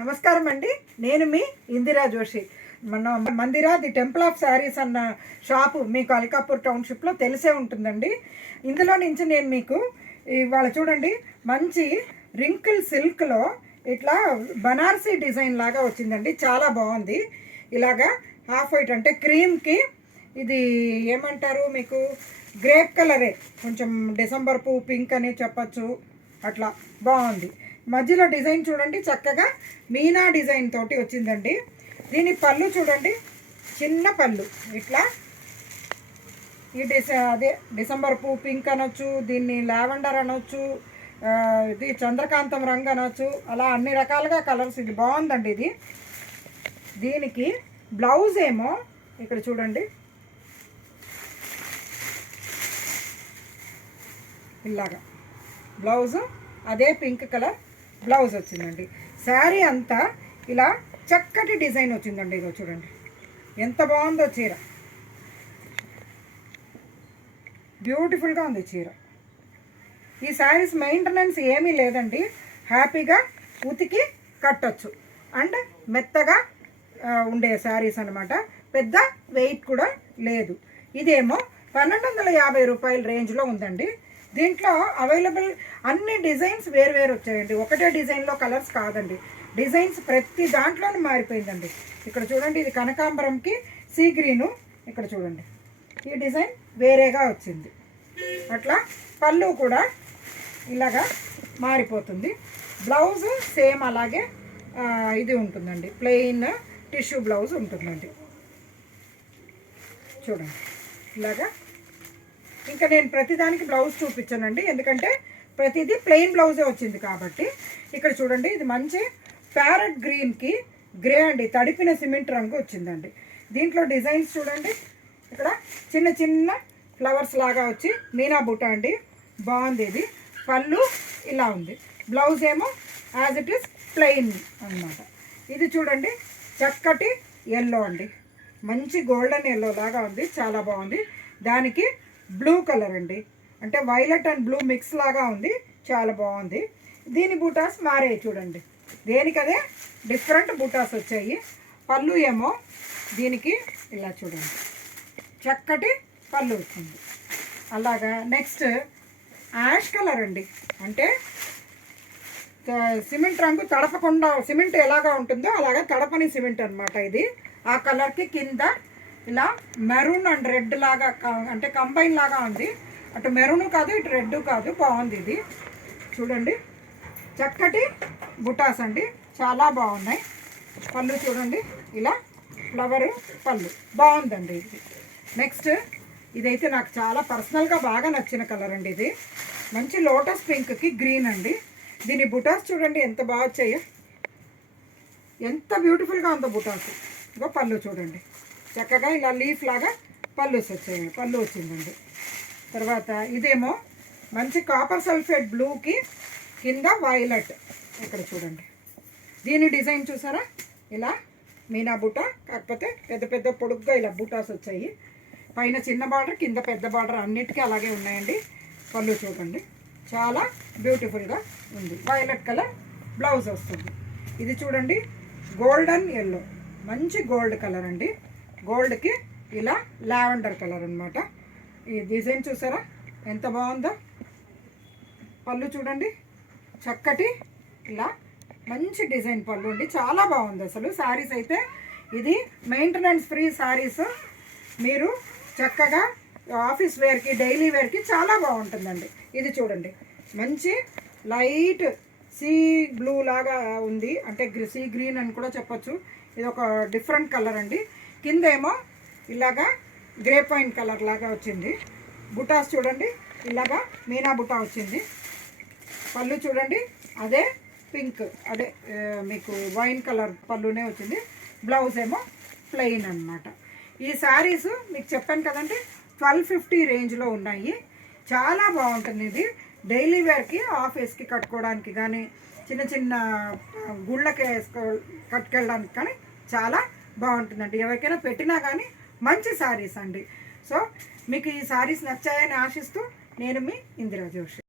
నమస్కారం అండి. నేను మీ ఇందిరా జోషి. మన మందిరా ది టెంపుల్ ఆఫ్ శారీస్ అన్న షాపు మీకు అల్కాపూర్ టౌన్షిప్లో తెలిసే ఉంటుందండి. ఇందులో నుంచి నేను మీకు ఇవాళ చూడండి మంచి రింకిల్ సిల్క్లో ఇట్లా బనారసీ డిజైన్ లాగా వచ్చిందండి. చాలా బాగుంది. ఇలాగా హాఫ్ వైట్ అంటే క్రీమ్కి ఇది ఏమంటారు మీకు గ్రేప్ కలరే, కొంచెం డిసెంబర్ పువ్వు పింక్ అని చెప్పచ్చు. అట్లా బాగుంది. మధ్యలో డిజైన్ చూడండి చక్కగా మీనా డిజైన్ తోటి వచ్చిందండి. దీని పళ్ళు చూడండి, చిన్న పళ్ళు ఇట్లా ఈ అదే డిసెంబర్ పువ్వు పింక్ అనొచ్చు, దీన్ని లావెండర్ అనొచ్చు, ఇది చంద్రకాంతం రంగు అనొచ్చు. అలా అన్ని రకాలుగా కలర్స్. ఇది బాగుందండి. ఇది దీనికి బ్లౌజ్ ఏమో ఇక్కడ చూడండి ఇలాగా బ్లౌజు అదే పింక్ కలర్ బ్లౌజ్ వచ్చిందండి. శారీ అంతా ఇలా చక్కటి డిజైన్ వచ్చిందండి. ఇదో చూడండి ఎంత బాగుందో చీర, బ్యూటిఫుల్గా ఉంది చీర. ఈ శారీస్ మెయింటెనెన్స్ ఏమీ లేదండి, హ్యాపీగా ఉతికి కట్టచ్చు. అండ్ మెత్తగా ఉండే శారీస్ అనమాట. పెద్ద వెయిట్ కూడా లేదు. ఇదేమో 1250 రూపాయల రేంజ్లో ఉందండి. దీంట్లో అవైలబుల్ అన్ని డిజైన్స్ వేరు వచ్చాయండి. ఒకటే డిజైన్లో కలర్స్ కాదండి, డిజైన్స్ ప్రతి దాంట్లోనే మారిపోయిందండి. ఇక్కడ చూడండి ఇది కనకాంబరంకి సీ గ్రీను, ఇక్కడ చూడండి ఈ డిజైన్ వేరేగా వచ్చింది. అట్లా పళ్ళు కూడా ఇలాగా మారిపోతుంది. బ్లౌజ్ సేమ్ అలాగే ఇది ఉంటుందండి, ప్లెయిన్ టిష్యూ బ్లౌజ్ ఉంటుందండి. చూడండి ఇలాగా. ఇంకా నేను ప్రతిదానికి బ్లౌజ్ చూపించానండి, ఎందుకంటే ప్రతిదీ ప్లెయిన్ బ్లౌజే వచ్చింది కాబట్టి. ఇక్కడ చూడండి ఇది మంచి ప్యారెట్ గ్రీన్కి గ్రే అండి, తడిపిన సిమెంట్ రంగు వచ్చిందండి. దీంట్లో డిజైన్స్ చూడండి, ఇక్కడ చిన్న చిన్న ఫ్లవర్స్ లాగా వచ్చి మీనా బూటా అండి, బాగుంది. ఇది పళ్ళు ఇలా ఉంది, బ్లౌజ్ ఏమో యాజ్ ఇట్ ఈస్ ప్లెయిన్ అన్నమాట. ఇది చూడండి చక్కటి ఎల్లో అండి, మంచి గోల్డెన్ ఎల్లో లాగా ఉంది, చాలా బాగుంది. దానికి బ్లూ కలర్ అండి, అంటే వైలెట్ అండ్ బ్లూ మిక్స్ లాగా ఉంది, చాలా బాగుంది. దీని బూటాస్ మారాయి చూడండి, దేనికదే డిఫరెంట్ బూటాస్ వచ్చాయి. పళ్ళు ఏమో దీనికి ఇలా చూడండి చక్కటి పళ్ళు వచ్చింది. అలాగా నెక్స్ట్ యాష్ కలర్ అండి, అంటే సిమెంట్ రంగు తడపకుండా, సిమెంట్ ఎలాగా ఉంటుందో అలాగా తడపని సిమెంట్ అనమాట ఇది. ఆ కలర్కి కింద ఇలా మెరూన్ అండ్ రెడ్ లాగా, అంటే కంబైన్ లాగా ఉంది. అటు మెరూన్ కాదు ఇటు రెడ్ కాదు, బాగుంది. ఇది చూడండి చక్కటి బుటాస్ అండి, చాలా బాగున్నాయి. పళ్ళు చూడండి ఇలా ఫ్లవర్ పళ్ళు బాగుందండి. ఇది నెక్స్ట్ ఇదైతే నాకు చాలా పర్సనల్గా బాగా నచ్చిన కలర్ అండి. ఇది మంచి లోటస్ పింక్కి గ్రీన్ అండి. దీని బుటాస్ చూడండి ఎంత బాగా వచ్చాయో, ఎంత బ్యూటిఫుల్గా ఉందో బుటాస్. ఇగో పళ్ళు చూడండి చక్కగా ఇలా లీఫ్ లాగా పళ్ళు వచ్చిందండి. తర్వాత ఇదేమో మంచి కాపర్ సల్ఫేట్ బ్లూకి కింద వైలెట్, ఇక్కడ చూడండి దీని డిజైన్ చూసారా, ఇలా మీనా బుట్ట, కాకపోతే పెద్ద పెద్ద పొడుగ్గా ఇలా బుటాస్ వచ్చాయి. పైన చిన్న బార్డర్ కింద పెద్ద బార్డర్ అన్నిటికీ అలాగే ఉన్నాయండి. పళ్ళు చూడండి చాలా బ్యూటిఫుల్గా ఉంది, వైలెట్ కలర్ బ్లౌజ్ వస్తుంది. ఇది చూడండి గోల్డెన్ ఎల్లో, మంచి గోల్డ్ కలర్ అండి, గోల్డ్కి ఇలా లావెండర్ కలర్ అనమాట. ఈ డిజైన్ చూసారా ఎంత బాగుందో. పళ్ళు చూడండి చక్కటి ఇలా మంచి డిజైన్ పళ్ళు అండి, చాలా బాగుంది అసలు. శారీస్ అయితే ఇది మెయింటెనెన్స్ ఫ్రీ శారీస్, మీరు చక్కగా ఆఫీస్ వేర్కి డైలీ వేర్కి చాలా బాగుంటుందండి. ఇది చూడండి మంచి లైట్ సీ బ్లూ లాగా ఉంది, అంటే సీ గ్రీన్ అని కూడా చెప్పచ్చు. ఇది ఒక డిఫరెంట్ కలర్ అండి. కింద ఏమో ఇలాగా గ్రేప్ వైన్ కలర్ లాగా వచ్చింది. బుటాస్ చూడండి ఇలాగా మీనా బుటా వచ్చింది. పళ్ళు చూడండి అదే పింక్, అదే మీకు వైన్ కలర్ పళ్ళునే వచ్చింది. బ్లౌజ్ ఏమో ప్లెయిన్ అనమాట. ఈ శారీస్ మీకు చెప్పాను కదండి 1250 రేంజ్లో ఉన్నాయి, చాలా బాగుంటుంది. ఇది డైలీ వేర్కి ఆఫీస్కి కట్టుకోవడానికి కానీ, చిన్న చిన్న గుళ్ళకి కట్టుకెళ్ళడానికి కానీ చాలా బాగుంటుందండి. ఎవరికైనా పెట్టినా కానీ మంచి శారీస్ అండి. సో మీకు ఈ శారీస్ నచ్చాయని ఆశిస్తూ నేను మీ ఇందిరా జోషి.